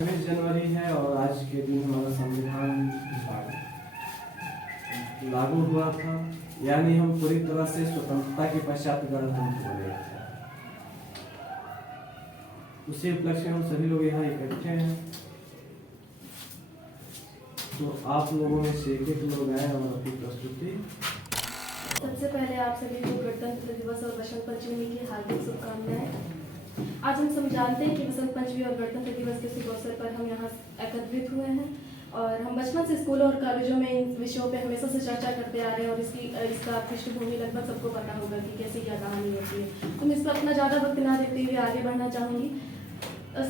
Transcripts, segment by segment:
जनवरी है और आज के दिन हमारा संविधान लागू हुआ था, यानी हम पूरी तरह से स्वतंत्रता के पश्चात गणतंत्र बने थे। उसी उपलक्ष्य में हम सभी लोग यहाँ इकट्ठे हैं। तो आप लोगों में से एक लोग आए और अपनी प्रस्तुति। सबसे पहले आप सभी को गणतंत्र दिवस और बसंत पंचमी की हार्दिक शुभकामनाएं। आज हम जानते हैं कि बसंत पंचमी और गणतंत्र दिवस के शुभ अवसर पर हम यहाँ एकत्रित हुए हैं और हम बचपन से स्कूलों और कॉलेजों में इन विषयों पे हमेशा से चर्चा करते आ रहे हैं और इसका पृष्ठभूमि लगभग सबको पता होगा कि कैसी क्या कहानी होती है। तो मैं इस पर अपना ज़्यादा वक्त ना देते हुए आगे बढ़ना चाहूँगी।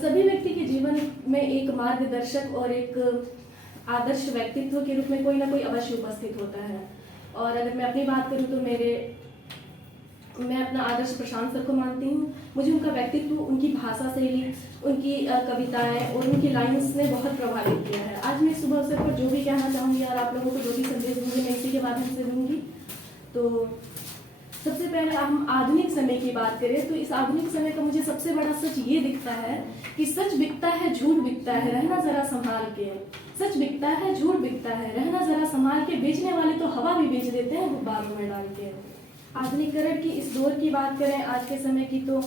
सभी व्यक्ति के जीवन में एक मार्गदर्शक और एक आदर्श व्यक्तित्व के रूप में कोई ना कोई अवश्य उपस्थित होता है। और अगर मैं अपनी बात करूँ तो मैं अपना आदर्श प्रशांत सर को मानती हूँ। मुझे उनका व्यक्तित्व, उनकी भाषा शैली, उनकी कविताएं और उनकी लाइन्स ने बहुत प्रभावित किया है। आज मैं सुबह अवसर पर जो भी कहना चाहूँगी और आप लोगों को जो भी संदेश दूँगी मैं इसी के माध्यम से दूँगी। तो सबसे पहले हम आधुनिक समय की बात करें तो इस आधुनिक समय का मुझे सबसे बड़ा सच ये दिखता है कि सच बिकता है, झूठ बिकता है, रहना जरा संभाल के। सच बिकता है, झूठ बिकता है, रहना जरा संभाल के। बेचने वाले तो हवा भी बेच देते हैं गुब्बारों में डाल के। आधुनिकीकरण की इस दौर की बात करें आज के समय की तो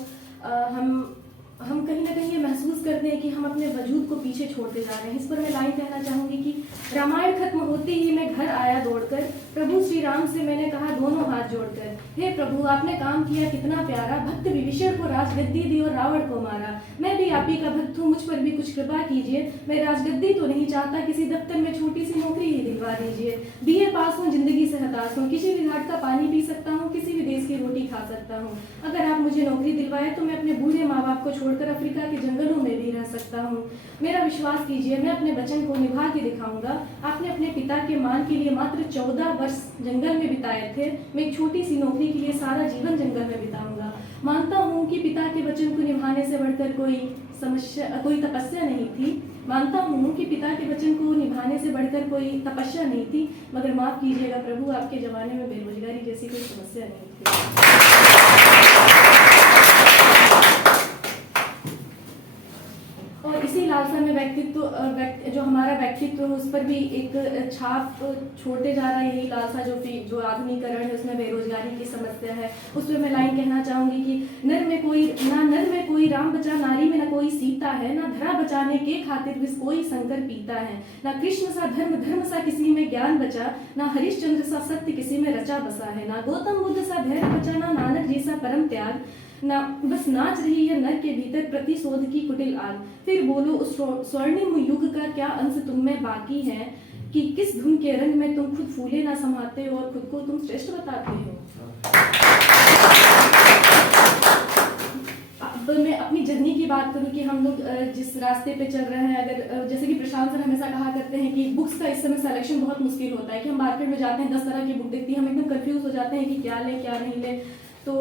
हम कहीं ना कहीं ये महसूस करते हैं कि हम अपने वजूद को पीछे छोड़ते जा रहे हैं। इस पर मैं लाइन कहना चाहूँगी कि रामायण खत्म होते ही मैं घर आया दौड़कर, प्रभु श्री राम से मैंने कहा दोनों हाथ जोड़कर, हे प्रभु आपने काम किया कितना प्यारा, भक्त विभीषण को राजगद्दी दी और रावण को मारा। मैं भी आप ही का भक्त हूँ, मुझ पर भी कुछ कृपा कीजिए। मैं राजगद्दी तो नहीं चाहता, किसी दफ्तर में छोटी सी नौकरी ही दिलवा दीजिए। BA पास हूँ, जिंदगी से हताश हूँ, किसी भी घाट का पानी पी सकता हूँ, किसी भी देश की रोटी खा सकता हूँ। अगर आप मुझे नौकरी दिलवाए तो मैं अपने बूढ़े माँ बाप को छोड़कर अफ्रीका के जंगलों में भी रह सकता हूँ। मेरा विश्वास कीजिए, मैं अपने वचन को निभा के दिखाऊंगा। आपने अपने पिता के मान के लिए मात्र 14 वर्ष जंगल में बिताए थे, मैं एक छोटी सी नौकरी के लिए सारा जीवन जंगल में बिताऊंगा। मानता हूँ कि पिता के वचन को निभाने से बढ़कर कोई तपस्या नहीं थी। मानता हूँ कि पिता के वचन को निभाने से बढ़कर कोई तपस्या नहीं थी, मगर माफ कीजिएगा प्रभु, आपके जमाने में बेरोजगारी जैसी कोई समस्या नहीं थी। और इसी लालसा में जो हमारा व्यक्तित्व है उस पर भी एक छाप छोड़ते जा रहा है। यही लालसा जो आधुनिकीकरण है उसमें बेरोजगारी की समस्या है। उस पर मैं लाइन कहना चाहूँगी कि नर में कोई राम बचा, नारी में न कोई सीता है, ना धरा बचाने के खातिर विष कोई शंकर पीता है। ना कृष्ण सा धर्म सा किसी में ज्ञान बचा, ना हरिश्चंद्र सा सत्य किसी में रचा बसा है। ना गौतम बुद्ध सा धैर्य बचा, ना नानक जैसा परम त्याग, ना बस नाच रही है नर के भीतर प्रतिशोध की कुटिल आग। फिर बोलो उस स्वर्णिम युग का क्या अंश तुम में बाकी है, कि किस धुन के रंग में तुम खुद फूले ना समाते हो और खुद को तुम श्रेष्ठ बताते हो। अब मैं अपनी जर्नी की बात करूं कि हम लोग जिस रास्ते पे चल रहे हैं, अगर जैसे कि प्रशांत सर हमेशा कहा करते हैं कि बुक्स का इस समय सिलेक्शन बहुत मुश्किल होता है कि हम मार्केट में जाते हैं 10 तरह की बुक देखती हैं, हम एकदम कंफ्यूज हो जाते हैं कि क्या लें क्या नहीं लें। तो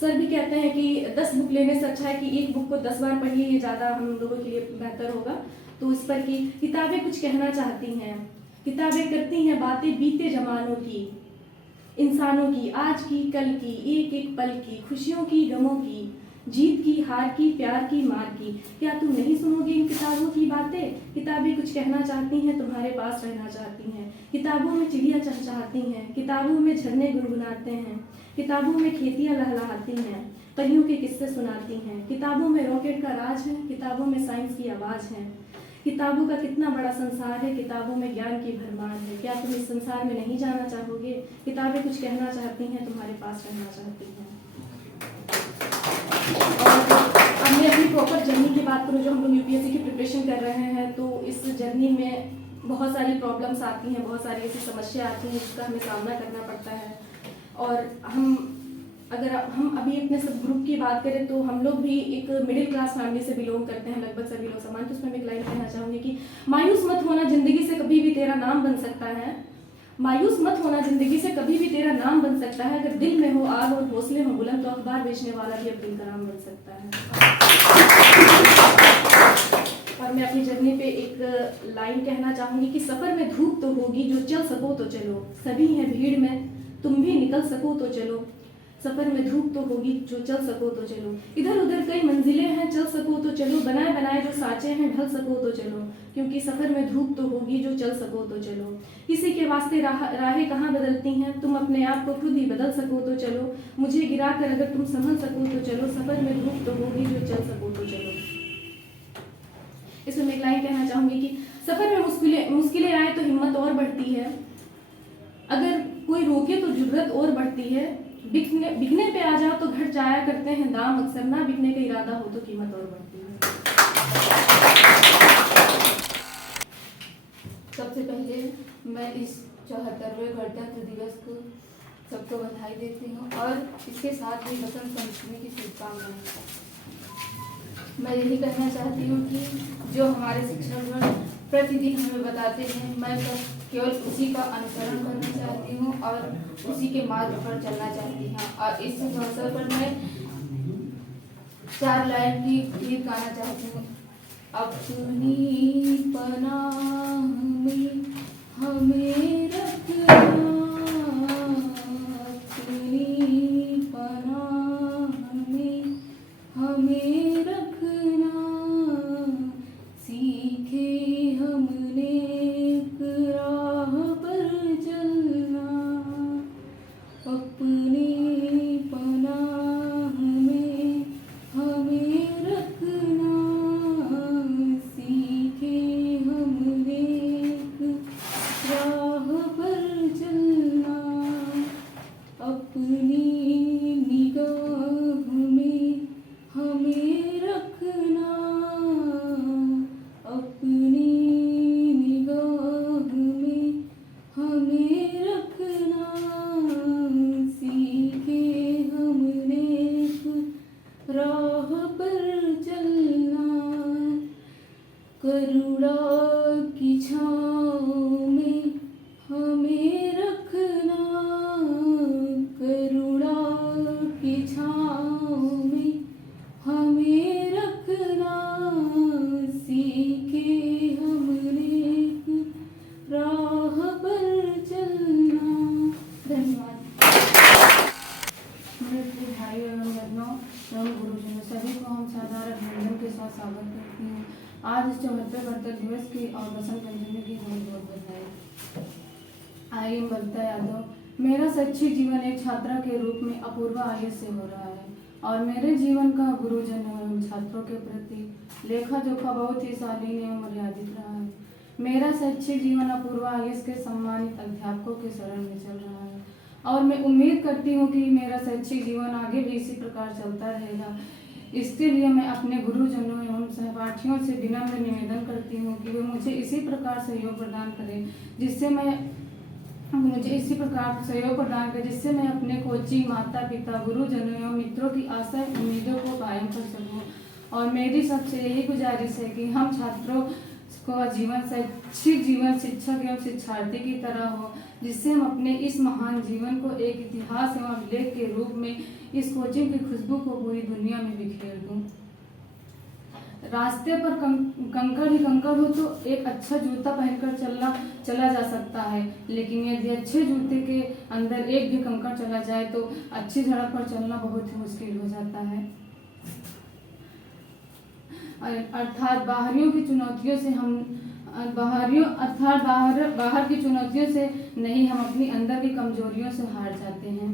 सर भी कहते हैं कि 10 बुक लेने से अच्छा है कि एक बुक को 10 बार पढ़िए, ये ज़्यादा हम लोगों के लिए बेहतर होगा। तो इस पर कि किताबें कुछ कहना चाहती हैं, किताबें करती हैं बातें बीते जमानों की, इंसानों की, आज की कल की, एक एक पल की, खुशियों की गमों की, जीत की हार की, प्यार की मार की। क्या तुम नहीं सुनोगे इन किताबों की बातें? किताबें कुछ कहना चाहती हैं, तुम्हारे पास रहना चाहती हैं। किताबों में चिड़िया चहचहाती हैं, किताबों में झरने गुनगुनाते हैं, किताबों में खेतियाँ लहलहाती हैं, परियों के किस्से सुनाती हैं। किताबों में रॉकेट का राज है, किताबों में साइंस की आवाज़ है। किताबों का कितना बड़ा संसार है, किताबों में ज्ञान की भरमार है। क्या तुम इस संसार में नहीं जाना चाहोगे? किताबें कुछ कहना चाहती हैं, तुम्हारे पास रहना चाहती हैं। और अब मैं अपनी प्रॉपर जर्नी की बात करूँ, जो हम लोग UPSC की प्रिपरेशन कर रहे हैं, तो इस जर्नी में बहुत सारी प्रॉब्लम्स आती हैं, बहुत सारी ऐसी समस्या आती हैं जिसका हमें सामना करना पड़ता है। और अगर हम अभी अपने सब ग्रुप की बात करें तो हम लोग भी एक मिडिल क्लास फैमिली से बिलोंग करते हैं, लगभग सभी लोग समान। तो उसमें मैं एक लाइन कहना चाहूँगी कि मायूस मत होना, जिंदगी से कभी भी तेरा नाम बन सकता है। मायूस मत होना, जिंदगी से कभी भी तेरा नाम बन सकता है। अगर दिल में हो आग और हौसले हो बुलंद तो अखबार बेचने वाला भी अब दिल का नाम बन सकता है। और मैं अपनी जर्नी पे एक लाइन कहना चाहूँगी कि सफ़र में धूप तो होगी, जो चल सको तो चलो, सभी हैं भीड़ में, तुम भी निकल सको तो चलो। सफर में धूप तो होगी, जो चल सको तो चलो। इधर उधर कई मंजिलें हैं, चल सको तो चलो। बनाए बनाए जो साँचे हैं, ढल सको तो चलो। क्योंकि सफर में धूप तो होगी, जो चल सको तो चलो। किसी के वास्ते राहें कहाँ बदलती हैं, तुम अपने आप को खुद ही बदल सको तो चलो। मुझे गिरा कर अगर तुम संभल सको तो चलो। सफर में धूप तो होगी, जो चल सको तो चलो। इसमें मैं एक लाइन कहना चाहूंगी कि सफर में मुश्किलें आए तो हिम्मत और बढ़ती है। अगर कोई रोके तो जुर्रत और बढ़ती है। बिकने पे आ जाओ तो घट जाया करते हैं दाम। अक्सर ना बिकने का इरादा हो तो कीमत और बढ़ती है। सबसे पहले मैं इस 74वें गणतंत्र दिवस को सबको बधाई देती हूँ और इसके साथ ही बसंत पंचमी की शुभकामनाएं। मैं यही कहना चाहती हूँ कि जो हमारे शिक्षकगण प्रतिदिन हमें बताते हैं, मैं बस केवल उसी का अनुसरण करना चाहती हूँ और उसी के मार्ग पर चलना चाहती हूँ। और इस अवसर पर मैं 4 लाइन की गीत गाना चाहती हूँ। अपनी पनाह में हमें रखना, अपनी पनाह में हमें रखना, सीखे हमने एक राह पर चलना। अपनी पनाह में हमें रखना, सीखे हमने एक राह पर चलना। अपनी निगाह में हमें रखना, अपनी निगाह में हमें रखना, सीखे हमने एक राह पर चलना। करुणा की छाँव में हमें रखना, करुणा की छाँव में हमें रखना, सीखे हमने एक राह पर चलना। धन्यवाद। मेरे प्रिय भाई एवं बहनों एवं गुरुजनों, सभी को हम साधारण अभिनंदन के साथ स्वागत करती हूँ। आज इस 74वें गणतंत्र दिवस की और बसंत पंचमी की बहुत बहुत बधाई। आइए बबीता यादव। मेरा शैक्षिक जीवन एक छात्रा के रूप में अपूर्वा आयु से हो रहा है और मेरे जीवन का गुरुजन एवं छात्रों के प्रति लेखा जोखा बहुत ही शालीन एवं मर्यादित रहा है। मेरा शैक्षिक जीवन अपूर्वा आयु के सम्मानित अध्यापकों के शरण में चल रहा है और मैं उम्मीद करती हूँ कि मेरा शैक्षिक जीवन आगे भी इसी प्रकार चलता रहेगा। इसके लिए मैं अपने गुरुजनों एवं सहपाठियों से विनम्र निवेदन करती हूँ कि वे मुझे इसी प्रकार सहयोग प्रदान करें जिससे मैं अपने कोचिंग, माता पिता, गुरुजनों एवं मित्रों की आशा उम्मीदों को कायम कर सकूँ। और मेरी सबसे यही गुजारिश है कि हम छात्रों का शैक्षिक जीवन शिक्षक एवं शिक्षार्थी की तरह हो, जिससे हम अपने इस महान जीवन को एक इतिहास एवं अभिलेख के रूप में इस कोचिंग की खुशबू को पूरी दुनिया में बिखेर दूं। रास्ते पर कंकड़ ही कंकड़ हो तो एक अच्छा जूता पहनकर चला जा सकता है, लेकिन यदि अच्छे जूते के अंदर एक भी कंकड़ चला जाए तो अच्छी सड़क पर चलना बहुत ही मुश्किल हो जाता है। अर्थात बाहर की चुनौतियों से नहीं, हम अपनी अंदर की कमजोरियों से हार जाते हैं।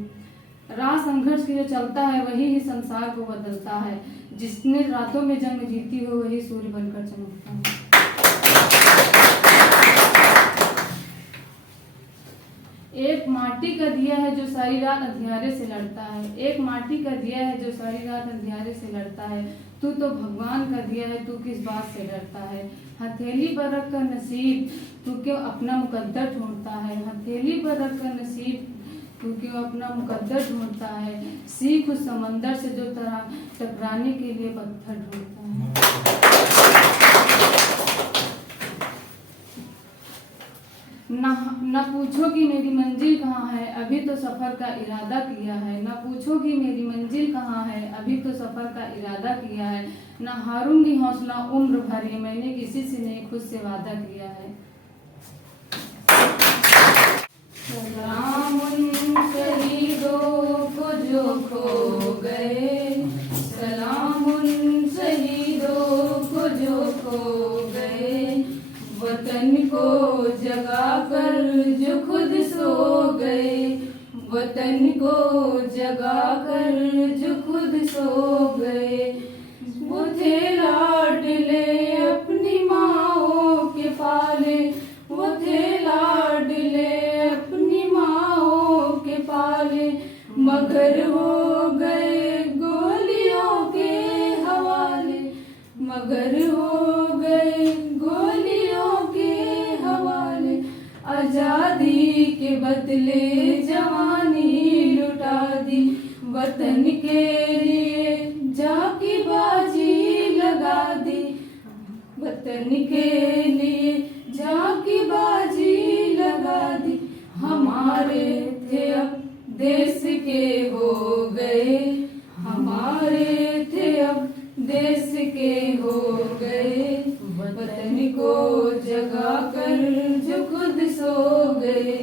राह संघर्ष की जो चलता है वही ही संसार को बदलता है। जिसने रातों में जंग जीती हो वही सूर्य बनकर चमकता है। एक माटी का दिया है जो सारी रात अंधियारे से लड़ता है, एक माटी का दिया है जो सारी रात अंधियारे से लड़ता है। तू तो भगवान का दिया है, तू किस बात से डरता है। हथेली पर रख कर नसीब तू क्यों अपना मुकद्दर ढूंढता है, हथेली पर रख कर नसीब तू क्यों अपना मुकद्दर ढूंढता है। सीख उस समंदर से जो टकराने के लिए पत्थर ढूंढता है। न पूछो कि मेरी मंजिल कहाँ है, अभी तो सफर का इरादा किया है। न पूछो कि मेरी मंजिल कहाँ है, अभी तो सफर का इरादा किया है। न हारूंगी हौसला उम्र भर, ये मैंने किसी से नहीं खुद से वादा किया है। सलाम उन शहीदों को जो वतन को जगा कर जो खुद सो गए, वतन को जगा कर जो खुद सो गए। वो थे लाडले अपनी माँओं के पाले, वो थे लाडले अपनी माँओं के पाले, मगर हो गए गोलियों के हवाले, मगर हो गए गोलियों के हवाले। आजादी के बदले जवानी लुटा दी, वतन के लिए जाकी बाजी लगा दी, वतन के लिए जाकी बाजी लगा दी। हमारे थे अब देश के हो गए, हमारे थे अब देश के हो गए। वतन को जगा कर जो खुद सो गए,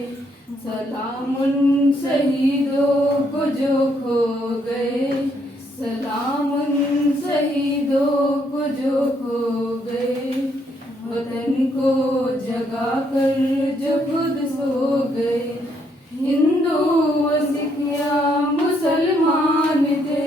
सलाम उन शहीदों को जो खो गए, सलाम उन शहीदों को जो खो गए। वतन को जगा कर जो खुद सो गए। हिंदू व सिख या मुसलमान थे,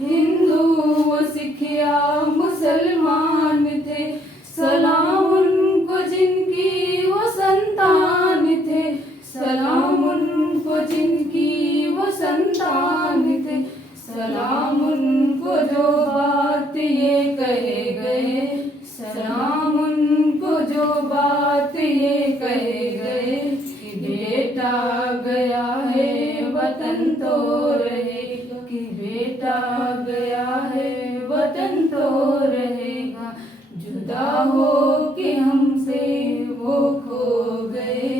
हिंदू व सिख या मुसलमान थे, सलाम उनको जिनकी वो संतान थे, सलाम उनको जिनकी वो संतान थे, सलाम उनको जो बात ये कहे गए, सलाम उनको जो बात ये कहे गए कि बेटा गया है वतन तो रहेगा, कि बेटा गया है वतन तो रहेगा। जुदा हो के हमसे वो खो गए,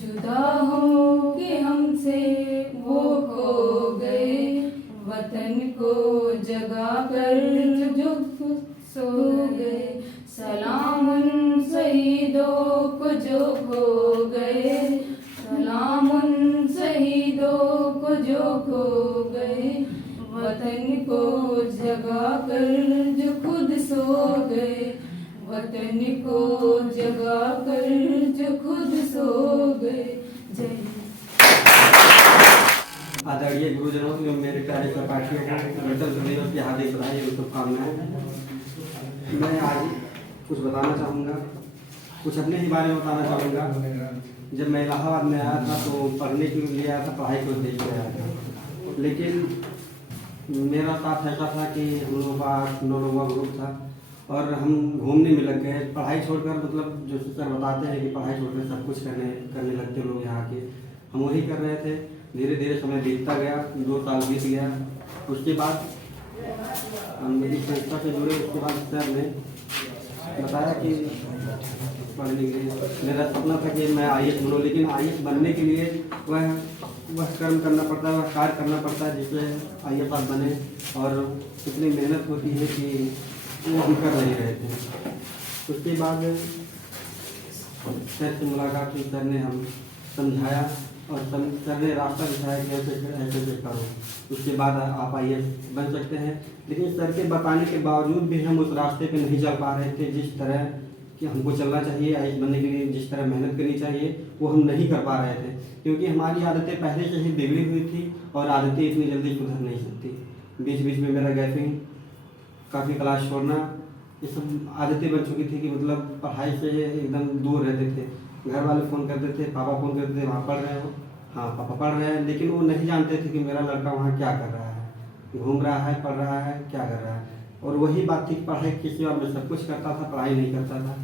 जुदा हो के हमसे वो खो गए। वतन को जगा कर जो खुद सो गए, सलाम उन शहीदों को जो खो गए, सलाम उन शहीदों को जो खो गए। वतन को जगा कर जो खुद सो गए, वतन को जगा कर जो खुद सो गए। जय हिंद। आदरणीय गुरुजनों एवं मेरे प्यारे सहपाठियों को गणतंत्र दिवस की हार्दिक बधाई एवं शुभकामनाएं। मैं आज कुछ बताना चाहूँगा, कुछ अपने ही बारे में बताना चाहूँगा। जब मैं इलाहाबाद में आया था तो पढ़ने के लिए आया था, पढ़ाई के उद्देश्य से आया था, लेकिन मेरा साथ ऐसा था कि हम लोगों का 8-9 लोगों का ग्रुप था और हम घूमने में लग गए। पढ़ाई छोड़कर, मतलब जो सर बताते हैं कि पढ़ाई छोड़कर सब कुछ करने लगते लोग यहाँ के, हम वही कर रहे थे। धीरे धीरे समय बीतता गया, 2 साल बीत गया। उसके बाद हम इस संस्था से जुड़े। उसके बाद सर ने बताया कि पढ़ने के लिए मेरा सपना था कि मैं IAS बनूँ, लेकिन IAS बनने के लिए वह कर्म करना पड़ता है, वह कार्य करना पड़ता है जिससे IAS आप बने, और इतनी मेहनत होती है कि वो हम कर नहीं रहे थे। उसके बाद सर से मुलाकात हुई, सर ने हम समझाया और सर ने रास्ता दिखाया कि ऐसे करो, उसके बाद आप IAS बन सकते हैं। लेकिन सर के बताने के बावजूद भी हम उस रास्ते पे नहीं चल पा रहे थे। जिस तरह कि हमको चलना चाहिए IAS बनने के लिए, जिस तरह मेहनत करनी चाहिए, वो हम नहीं कर पा रहे थे, क्योंकि हमारी आदतें पहले से ही बिगड़ी हुई थी और आदतें इतनी जल्दी सुधर नहीं सकती। बीच बीच में मेरा गैपिंग, काफ़ी क्लास छोड़ना, ये सब आदतें बन चुकी थी कि मतलब पढ़ाई से एकदम दूर रहते थे। घर वाले फ़ोन करते थे, पापा फ़ोन करते थे, वहाँ पढ़ रहे हो? हाँ पापा पढ़ रहे हैं, लेकिन वो नहीं जानते थे कि मेरा लड़का वहाँ क्या कर रहा है, घूम रहा है, पढ़ रहा है, क्या कर रहा है। और वही बात थी, पढ़ाई के सिवा मैं सब कुछ करता था, पढ़ाई नहीं करता था।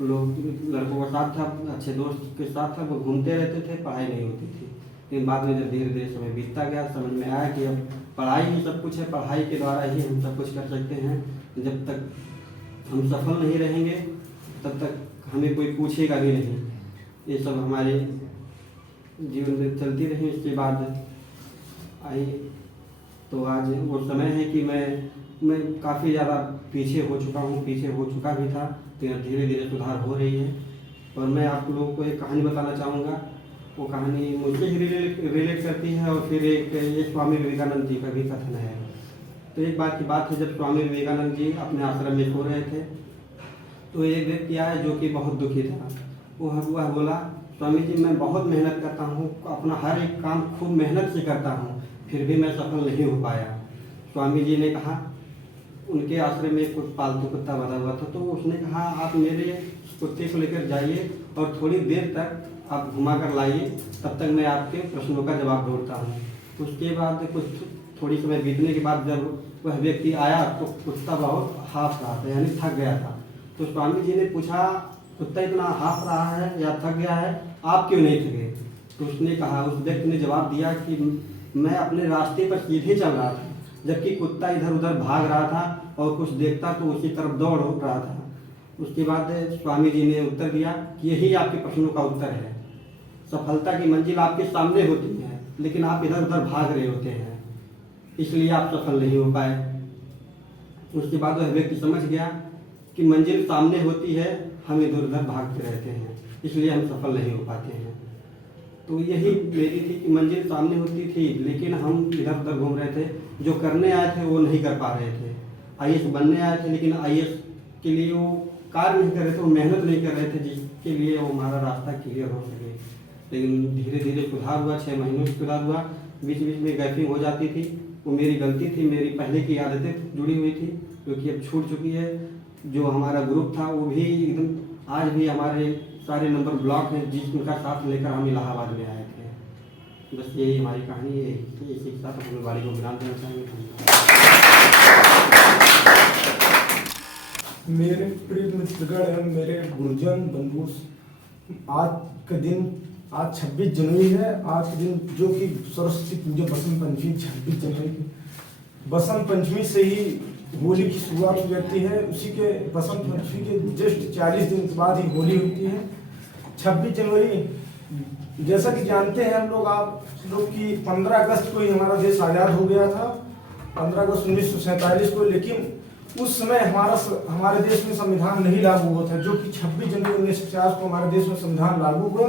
लोग लड़कों के साथ था, अच्छे दोस्त के साथ था, वो घूमते रहते थे, पढ़ाई नहीं होती थी। लेकिन बाद में जब धीरे धीरे समय बीतता गया, समझ में आया कि अब पढ़ाई ही सब कुछ है, पढ़ाई के द्वारा ही हम सब कुछ कर सकते हैं। जब तक हम सफल नहीं रहेंगे तब तक हमें कोई पूछेगा भी नहीं। ये सब हमारे जीवन में चलती रही। इसके बाद आई तो आज वो समय है कि मैं काफ़ी ज़्यादा पीछे हो चुका हूँ, पीछे हो चुका भी था, लेकिन धीरे धीरे सुधार हो रही है। और मैं आप लोगों को एक कहानी बताना चाहूँगा। वो कहानी मुझसे ही रिलेट करती है और फिर ये स्वामी विवेकानंद जी का भी कथन है। तो एक बार की बात है, जब स्वामी विवेकानंद जी अपने आश्रम में सो रहे थे तो एक व्यक्ति आया जो कि बहुत दुखी था। वह बोला, स्वामी जी मैं बहुत मेहनत करता हूँ, अपना हर एक काम खूब मेहनत से करता हूँ, फिर भी मैं सफल नहीं हो पाया। स्वामी जी ने कहा, उनके आश्रम में कुछ पालतू कुत्ता बंधा हुआ था, तो उसने कहा आप मेरे कुत्ते को लेकर जाइए और थोड़ी देर तक आप घुमा कर लाइए, तब तक मैं आपके प्रश्नों का जवाब ढूंढता हूँ। उसके बाद कुछ थोड़ी समय बीतने के बाद जब वह व्यक्ति आया तो कुत्ता बहुत हाफ रहा था, यानी थक गया था। तो स्वामी जी ने पूछा, कुत्ता इतना हाफ रहा है या थक गया है, आप क्यों नहीं थके? तो उसने कहा, उस व्यक्ति ने जवाब दिया कि मैं अपने रास्ते पर सीधे चल रहा था, जबकि कुत्ता इधर उधर भाग रहा था और कुछ देखता तो उसी तरफ दौड़ रहा था। उसके बाद स्वामी जी ने उत्तर दिया कि यही आपके प्रश्नों का उत्तर है। सफलता की मंजिल आपके सामने होती है, लेकिन आप इधर उधर भाग रहे होते हैं, इसलिए आप सफल नहीं हो पाए। उसके बाद वह व्यक्ति समझ गया कि मंजिल सामने होती है, हम इधर उधर भागते रहते हैं, इसलिए हम सफल नहीं हो पाते हैं। तो यही मेरी थी कि मंजिल सामने होती थी, लेकिन हम इधर उधर घूम रहे थे, जो करने आए थे वो नहीं कर पा रहे थे। आईएएस बनने आए थे, लेकिन आईएएस के लिए वो कार्य नहीं कर रहे थे, वो मेहनत नहीं कर रहे थे जिसके लिए वो हमारा रास्ता क्लियर हो सके। लेकिन धीरे धीरे सुधार हुआ, 6 महीनों में सुधार हुआ। बीच बीच में गैपिंग हो जाती थी, वो मेरी गलती थी, मेरी पहले की आदतें जुड़ी हुई थी जो कि अब छूट चुकी है। जो हमारा ग्रुप था वो भी एकदम आज भी हमारे सारे नंबर ब्लॉक हैं, जिसका साथ लेकर हम इलाहाबाद में आए थे। बस यही हमारी कहानी है। इसी के साथ अपनी बाड़ी को विराम देना चाहेंगे। मेरे प्रिय मित्रगण एवं मेरे गुरुजन बंधु, आज का दिन, आज 26 जनवरी है। आज के दिन जो कि सरस्वती पूजा बसंत पंचमी 26 जनवरी की, बसंत पंचमी से ही होली की शुरुआत हो जाती है। उसी के बसंत पंचमी के जस्ट 40 दिन के बाद ही होली होती है। 26 जनवरी जैसा कि जानते हैं हम लोग, आप लोग की 15 अगस्त को ही हमारा देश आज़ाद हो गया था, 15 अगस्त 1947 को। लेकिन उस समय हमारे देश में संविधान नहीं लागू हुआ था, जो कि 26 जनवरी 1950 को हमारे देश में संविधान लागू हुआ।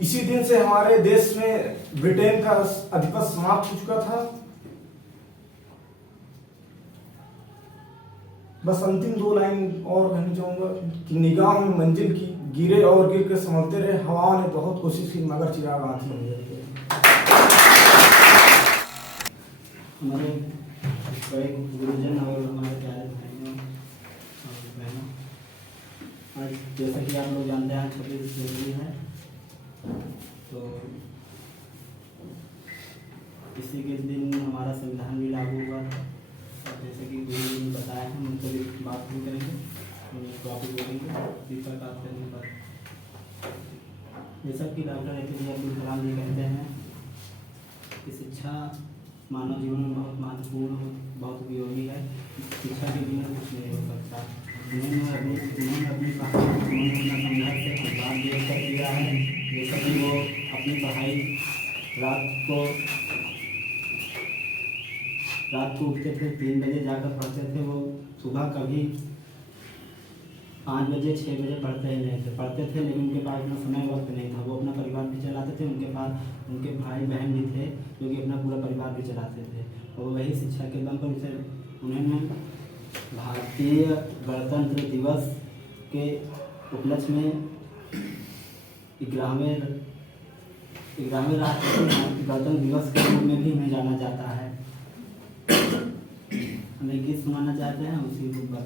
इसी दिन से हमारे देश में ब्रिटेन का आधिपत्य समाप्त हो चुका था। बस अंतिम 2 लाइन और कहना चाहूंगा कि निगाह में मंजिल की, गिरे और गिर के संभलते रहे, हवा ने बहुत कोशिश की मगर चिराग हाथ में नहीं जाते। हमारे बड़े गुरुजन और हमारे प्यारे भाइयों और बहनों, आज जैसा कि आप लोग जानते हैं 26 जनवरी है, तो इसी के दिन हमारा संविधान भी लागू हुआ था। और जैसे कि गुरु जी ने बताया, हम उनसे भी बात भी करेंगे, टॉपिक बोलेंगे पेपर बात करने पर। जैसा कि डॉक्टर APJ अब्दुल कलाम जी कहते हैं कि शिक्षा मानव जीवन में बहुत महत्वपूर्ण, बहुत उपयोगी है। शिक्षा के बिना कुछ नहीं हो सकता। उन्होंने अपनी पढ़ाई, उन्होंने अपना संघर्ष से बात देख कर किया है। जैसा कि वो अपनी पढ़ाई रात को उठते थे, 3 बजे जाकर पढ़ते थे। वो सुबह कभी 5 बजे 6 बजे पढ़ते ही नहीं थे, पढ़ते थे, लेकिन उनके पास इतना समय वक्त नहीं था। वो अपना परिवार भी चलाते थे, उनके पास उनके भाई बहन भी थे जो कि अपना पूरा परिवार भी चलाते थे। और वही शिक्षा के दम पर उन्होंने भारतीय गणतंत्र दिवस के उपलक्ष्य में 11वें राष्ट्रीय गणतंत्र दिवस के रूप में भी हमें जाना जाता है। हमें गीत सुनाना चाहते हैं उसी के ऊपर।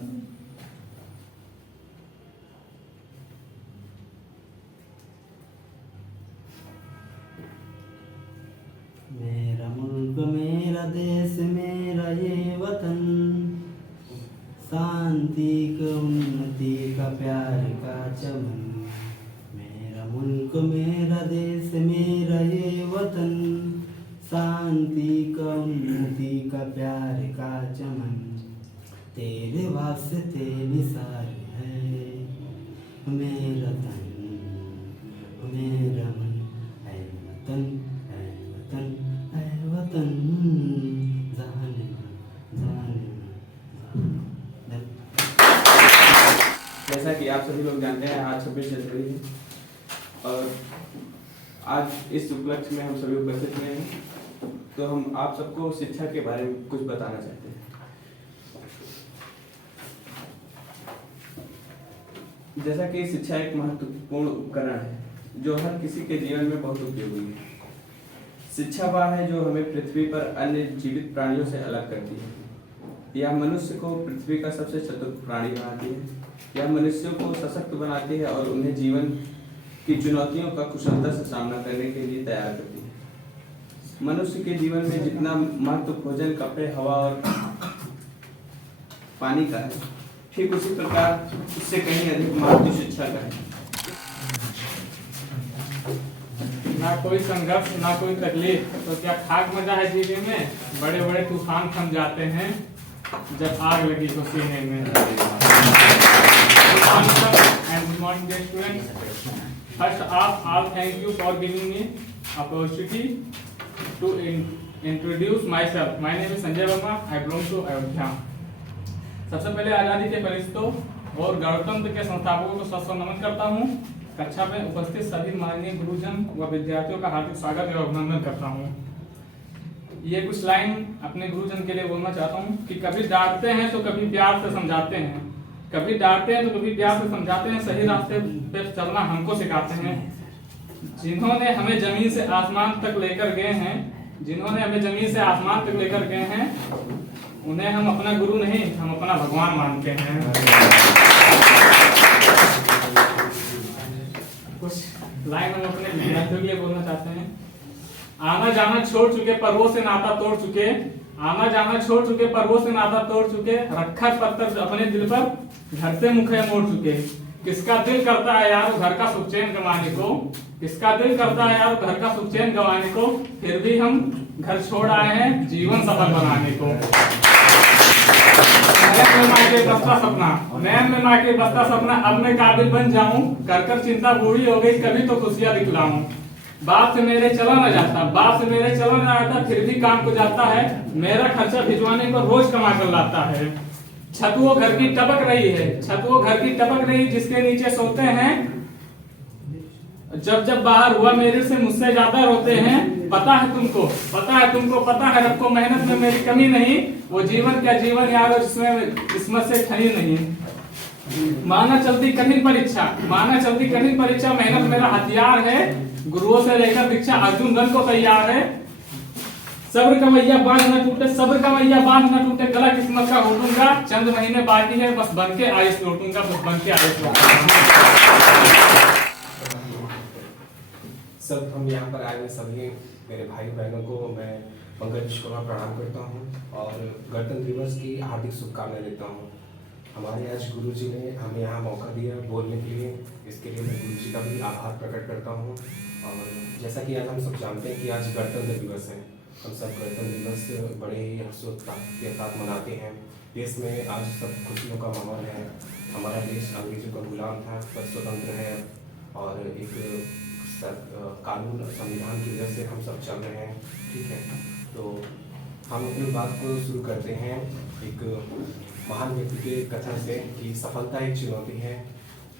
मेरा मुल्क मेरा देश मेरा ये वतन, शांति का उन्नति का प्यार का चमन। मेरा मुल्क मेरा देश मेरा ये वतन, शांति का उन्नति का प्यार का चमन। तेरे वास्ते निसार है मेरा तन मेरा मन, ऐ वतन ऐ वतन ऐ वतन, जाने जाने। जैसा कि आप सभी लोग जानते हैं, आज 26 जनवरी है और आज इस उपलक्ष्य में हम सभी उपस्थित हुए हैं। तो हम आप सबको शिक्षा के बारे में कुछ बताना चाहते हैं। जैसा कि शिक्षा एक महत्वपूर्ण उपकरण है जो हर किसी के जीवन में बहुत उपयोगी है। शिक्षा वह है जो हमें पृथ्वी पर अन्य जीवित प्राणियों से अलग करती है। यह मनुष्य को पृथ्वी का सबसे चतुर प्राणी बनाती है। यह मनुष्यों को सशक्त बनाती है और उन्हें जीवन की चुनौतियों का कुशलता से सामना करने के लिए तैयार करती है। मनुष्य के जीवन में जितना महत्व भोजन, कपड़े, हवा और पानी का है, ठीक उसी प्रकार उससे कहीं अधिक महत्व शिक्षा का है। ना कोई संघर्ष ना कोई तकलीफ तो क्या खाक मजा है जीने में। बड़े बड़े तूफान थम जाते हैं जब आग लगी तो सीने में। First of all, thank you for giving me opportunity to introduce myself. My name is Sanjay Verma. I belong to Ayodhya. सबसे पहले आजादी के परिस्तों और गणतंत्र के संस्थापकों को सत नमन करता हूँ। कक्षा में उपस्थित सभी माननीय गुरुजन व विद्यार्थियों का हार्दिक स्वागत एवं अभिनंदन करता हूँ। ये कुछ लाइन अपने गुरुजन के लिए बोलना चाहता हूँ कि कभी डांटते हैं तो कभी प्यार से समझाते हैं, कभी डांटते हैं तो कभी प्यार से समझाते हैं, सही रास्ते पे चलना हमको सिखाते हैं। जिन्होंने हमें जमीन से आसमान तक लेकर गए हैं, जिन्होंने हमें जमीन से आसमान तक लेकर गए हैं, उन्हें हम अपना गुरु नहीं, हम अपना भगवान मानते हैं। कुछ लाइन हम अपने विद्यार्थियों के लिए बोलना चाहते हैं। आना जाना छोड़ चुके, पर्वों से नाता तोड़ चुके, आना जाना छोड़ चुके, पर्वों से नाता तोड़ चुके, रखा पत्थर अपने दिल पर, घर से मुखे मोड़ चुके। किसका दिल करता है यार घर का सुख चैन गंवाने को, किसका दिल करता है यार घर का सुख चैन गंवाने को, फिर भी हम घर छोड़ आए हैं जीवन सफल बनाने को। नैन में माँ के बसता सपना, अब मैं काबिल बन जाऊं, कर कर चिंता बूढ़ी हो गई, कभी तो खुशियां दिखलाऊं। बाप से मेरे चला न जाता, बाप से मेरे चला न आता, फिर भी काम को जाता है, मेरा खर्चा भिजवाने को रोज कमा कर लाता है। छत वो घर की टपक रही है, छत वो घर की टपक रही, जिसके नीचे सोते हैं, जब जब बाहर हुआ मेरे से मुझसे ज्यादा रोते हैं। पता है तुमको, पता है तुमको, पता है रब को, मेहनत में मेरी कमी नहीं, वो जीवन क्या जीवन यार जिसमें किस्मत से खड़ी नहीं। माना चलती कठिन परीक्षा, माना चलती कठिन परीक्षा, मेहनत मेरा हथियार है, गुरुओं से लेकर दीक्षा अर्जुन रन को तैयार है। सब्र का मैया बांध न टूटे, सब्र का मैया बांध न टूटे, गला किस्मत का घोटूंगा, चंद महीने बाकी है, बस बन के आयुष लौटूंगा, बस बन के आयुष लौटूंगा। सब हम यहाँ पर आए हुए सभी मेरे भाई बहनों को मैं पंकज विश्वकर्मा प्रणाम करता हूँ और गणतंत्र दिवस की हार्दिक शुभकामनाएं देता हूँ। हमारे आज गुरु जी ने हमें यहाँ मौका दिया बोलने के लिए, इसके लिए मैं गुरु जी का भी आभार प्रकट करता हूँ। और जैसा कि आज हम सब जानते हैं कि आज गणतंत्र दिवस है, हम सब गणतंत्र दिवस बड़े ही हर्षोल्लास के साथ मनाते हैं। देश में आज सब खुशियों का माहौल है, हमारा देश अंग्रेजों का गुलाम था, पर स्वतंत्र है और एक कानून और संविधान की वजह से हम सब चल रहे हैं। ठीक है, तो हम अपनी बात को शुरू करते हैं एक महान व्यक्ति के कथन से कि सफलता एक चुनौती है,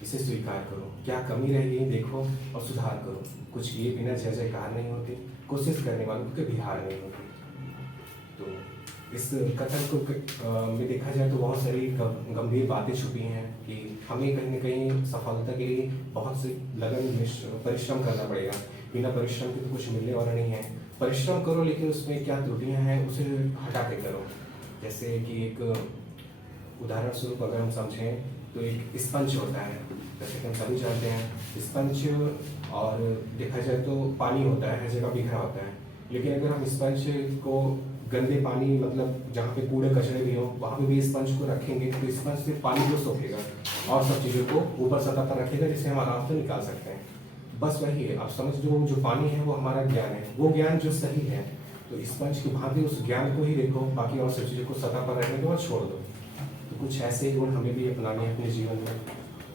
इसे स्वीकार करो, क्या कमी रह गई देखो और सुधार करो, कुछ किए बिना जय जयकार नहीं होती, कोशिश करने वालों के बिहार नहीं होती। तो इस कथन को में देखा जाए तो बहुत सारी गंभीर बातें छुपी हैं कि हमें कहीं न कहीं सफलता के लिए बहुत से लगन परिश्रम करना पड़ेगा, बिना परिश्रम के तो कुछ मिलने वाला नहीं है। परिश्रम करो लेकिन उसमें क्या त्रुटियां हैं उसे हटा के करो। जैसे कि एक उदाहरण स्वरूप अगर हम समझें तो एक स्पंज होता है, जैसे कि हम सभी जानते हैं स्पंज, और देखा जाए तो पानी होता है, हर जगह बिखरा होता है, लेकिन अगर हम स्पंज को गंदे पानी मतलब जहाँ पे कूड़े कचरे भी हो वहाँ पे भी स्पंज को रखेंगे तो स्पंज से पानी को सोखेगा और सब चीज़ों को ऊपर सतह पर रखेगा, जिससे हम आराम से निकाल सकते हैं। बस वही है, आप समझ जो पानी है वो हमारा ज्ञान है, वो ज्ञान जो सही है, तो स्पंज की भांति उस ज्ञान को ही देखो, बाकी और सब चीज़ों को सतह पर रखने के बाद छोड़ दो। तो कुछ ऐसे गुण हमें भी अपनाने हैं अपने जीवन में।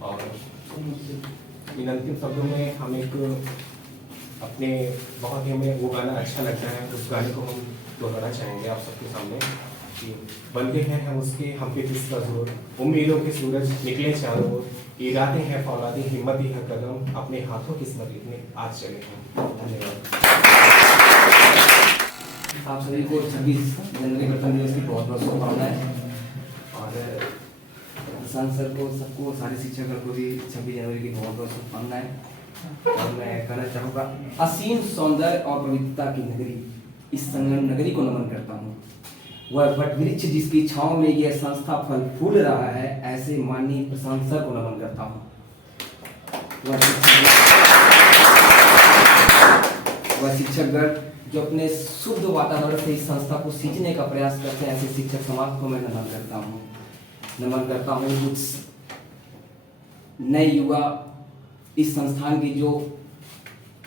और इन अंतिम शब्दों में हम एक अपने बहुत ही हमें वो गाना अच्छा लगता है, उस गाने को हम दोहराना चाहेंगे आप सबके सामने कि बंदे हैं हम उसके, हम पे किसका जोर, उम्मीदों के सूरज निकले चारों ओर, इरादे हैं फौलादी, हिम्मत ही है कदम, अपने हाथों किस्मत लिखने आज चले हैं। धन्यवाद। आप सभी को 26 जनवरी गणतंत्र दिवस की बहुत बहुत शुभकामनाएं। और प्रशांत सर को, सबको, सारे शिक्षकगण को भी 26 जनवरी की बहुत बहुत शुभकामनाएं। और मैं कहना चाहूँगा, असीम सौंदर्य और पवित्रता की नगरी, इस संगम नगरी को नमन करता हूँ। वह वटवृक्ष जिसकी छांव में यह संस्था फल फूल रहा है, ऐसे माननीय प्रशांत सर को नमन करता हूँ। वह शिक्षकगण जो अपने शुद्ध वातावरण से इस संस्था को सींचने का प्रयास करते हैं, ऐसे शिक्षक समाज को मैं नमन करता हूँ। कुछ नए युवा इस संस्थान की जो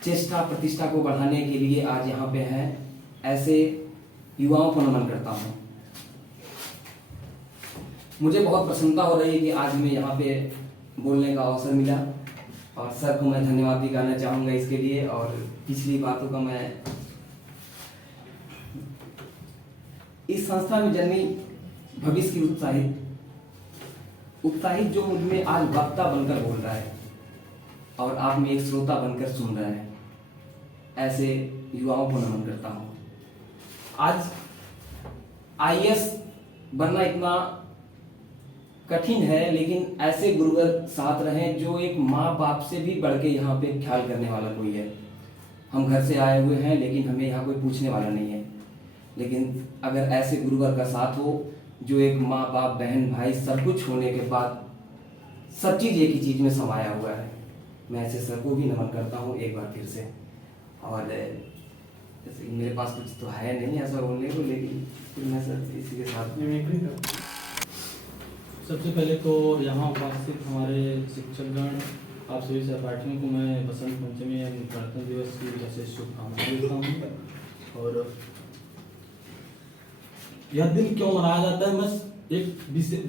चेष्टा प्रतिष्ठा को बढ़ाने के लिए आज यहाँ पे हैं, ऐसे युवाओं को नमन करता हूँ। मुझे बहुत प्रसन्नता हो रही है कि आज हमें यहाँ पे बोलने का अवसर मिला, और सर को मैं धन्यवाद भी कहना चाहूँगा इसके लिए। और पिछली बातों का मैं इस संस्था में जन्मी भविष्य की उत्साहित जो मुझ में आज वक्ता बनकर बोल रहा है और आप में एक श्रोता बनकर सुन रहा है, ऐसे युवाओं को नमन करता हूँ। आज IAS बनना इतना कठिन है, लेकिन ऐसे गुरुवर साथ रहें जो एक माँ बाप से भी बढ़ के यहाँ पे ख्याल करने वाला कोई है। हम घर से आए हुए हैं, लेकिन हमें यहाँ कोई पूछने वाला नहीं है, लेकिन अगर ऐसे गुरुवर का साथ हो जो एक माँ बाप बहन भाई सब कुछ होने के बाद सब चीज़ एक ही चीज़ में समाया हुआ है, मैं ऐसे सर को भी नमन करता हूँ एक बार फिर से। और मेरे पास कुछ तो है नहीं ऐसा बोलने को, लेकिन फिर मैं सर इसी के साथ सबसे पहले तो यहाँ उपस्थित हमारे शिक्षकगण, आप सभी सहपाठियों को मैं बसंत पंचमी एवं गणतंत्र दिवस की विशेष शुभकामनाएं देता हूँ। और यह दिन क्यों मनाया जाता है, मैं एक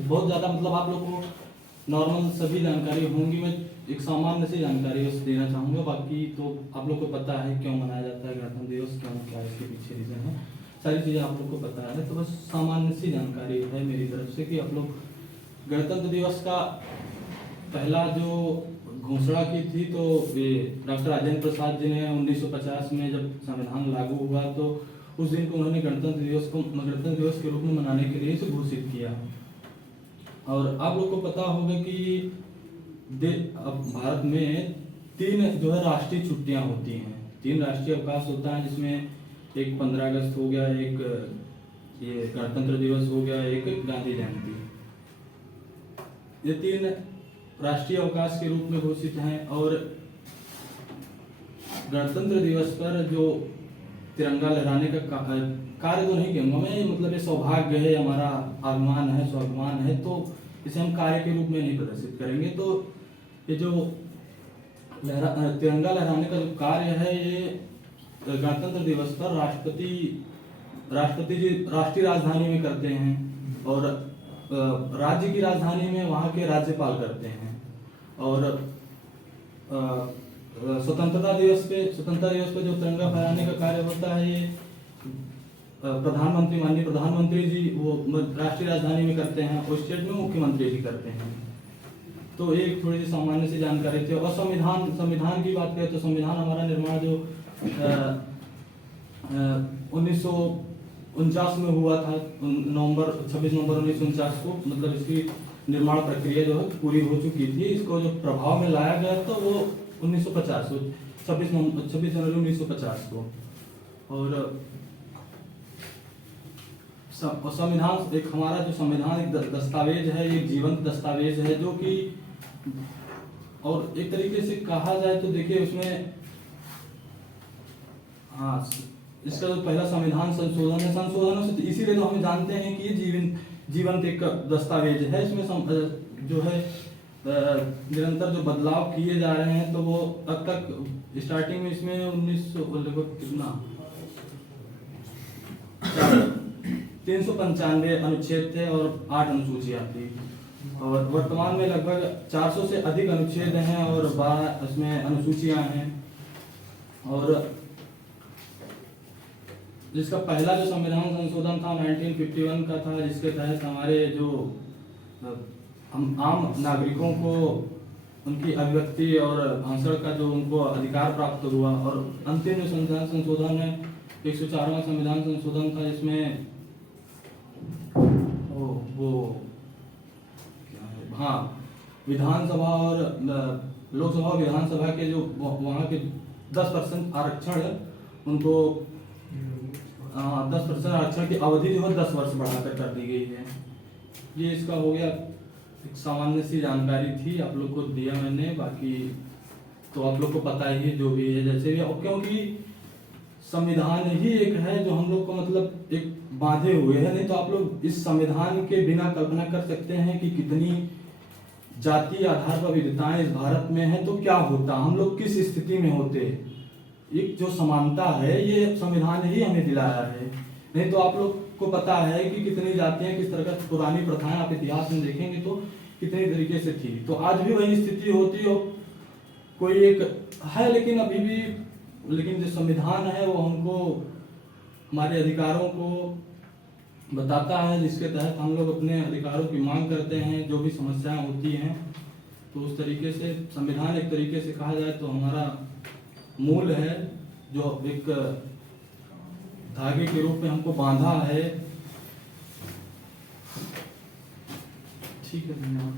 बहुत ज़्यादा मतलब आप लोग को नॉर्मल सभी जानकारी होंगी, मैं एक सामान्य सी जानकारी बस देना चाहूँगा। बाकी तो आप लोग को पता है क्यों मनाया जाता है गणतंत्र दिवस, क्यों क्या इसके पीछे रीजन है, सारी चीज़ें आप लोग को पता है। तो बस सामान्य सी जानकारी है मेरी तरफ से कि आप लोग गणतंत्र दिवस का पहला जो घोषणा की थी तो डॉक्टर राजेंद्र प्रसाद जी ने 1950 में जब संविधान लागू हुआ तो उस दिन को उन्होंने गणतंत्र दिवस के रूप में मनाने के लिए इसे घोषित किया। और आप लोग को पता होगा कि अब भारत में 3 जो है राष्ट्रीय छुट्टियां होती हैं, 3 राष्ट्रीय अवकाश होता है, जिसमें एक 15 अगस्त हो गया, एक ये गणतंत्र दिवस हो गया, एक गांधी जयंती। ये 3 राष्ट्रीय अवकाश के रूप में घोषित हैं। और गणतंत्र दिवस पर जो तिरंगा लहराने का कार्य तो नहीं कहूँगा मैं, मतलब ये सौभाग्य है, हमारा आगमान है, स्वाभिमान है, तो इसे हम कार्य के रूप में नहीं प्रदर्शित करेंगे। तो ये जो तिरंगा लहराने का जो कार्य है, ये गणतंत्र दिवस पर राष्ट्रपति जी राष्ट्रीय राजधानी में करते हैं, और राज्य की राजधानी में वहाँ के राज्यपाल करते हैं। और स्वतंत्रता दिवस पे जो तिरंगा फहराने का कार्य होता है, ये माननीय प्रधानमंत्री जी वो राष्ट्रीय राजधानी में करते हैं, और स्टेट में मुख्यमंत्री जी करते हैं। तो एक थोड़ी सी सामान्य सी जानकारी थी। और संविधान की बात करें तो संविधान हमारा निर्माण जो 1949 में हुआ था, 26 नवंबर 1949 को, मतलब इसकी निर्माण प्रक्रिया जो है पूरी हो चुकी थी। इसको जो प्रभाव में लाया गया था वो 1950 26 जनवरी 1950 को। और संविधान एक हमारा जो संविधान एक दस्तावेज है, एक जीवंत दस्तावेज है, जो कि और एक तरीके से कहा जाए तो देखिए उसमें इसका जो पहला संविधान संशोधन है, संशोधनों से इसीलिए तो हम जानते हैं कि ये जीवंत एक दस्तावेज है। इसमें जो है निरंतर जो बदलाव किए जा रहे हैं, तो वो अब तक स्टार्टिंग में इसमें 395 अनुच्छेद थे और 8 अनुसूचियां थी, और वर्तमान में लगभग 400 से अधिक अनुच्छेद हैं और 12 उसमें अनुसूचियां हैं। और जिसका पहला जो संविधान संशोधन था 1951 का था, जिसके तहत हमारे जो हम आम नागरिकों को उनकी अभिव्यक्ति और भाषण का जो उनको अधिकार प्राप्त हुआ। और अंतिम जो संविधान संशोधन है 104वां संविधान संशोधन था, जिसमें वो हाँ, विधानसभा और लोकसभा और विधानसभा के जो वहाँ के 10% आरक्षण है उनको 10% आरक्षण की अवधि जो है 10 वर्ष बढ़ाकर कर दी गई है। ये इसका हो गया, एक सामान्य सी जानकारी थी आप लोग को दिया मैंने, बाकी तो आप लोग को पता ही है जो भी है जैसे भी, क्योंकि संविधान ही एक है जो हम लोग को मतलब एक बांधे हुए है। नहीं तो आप लोग इस संविधान के बिना कल्पना कर सकते हैं कि कितनी जातीय आधार पर विविधताएं इस भारत में है तो क्या होता, हम लोग किस स्थिति में होते। एक जो समानता है ये संविधान ही हमें दिलाया है। नहीं तो आप लोग को पता है कि कितनी जातियां, किस तरह का पुरानी प्रथाएं आप इतिहास में देखेंगे तो कितनी तरीके से थी। तो आज भी वही स्थिति होती हो, कोई एक है, लेकिन अभी भी जो संविधान है वो हमको हमारे अधिकारों को बताता है, जिसके तहत हम लोग अपने अधिकारों की मांग करते हैं। जो भी समस्याएं होती हैं तो उस तरीके से संविधान एक तरीके से कहा जाए तो हमारा मूल है, जो एक धागे के रूप में हमको बांधा है। ठीक है, धन्यवाद।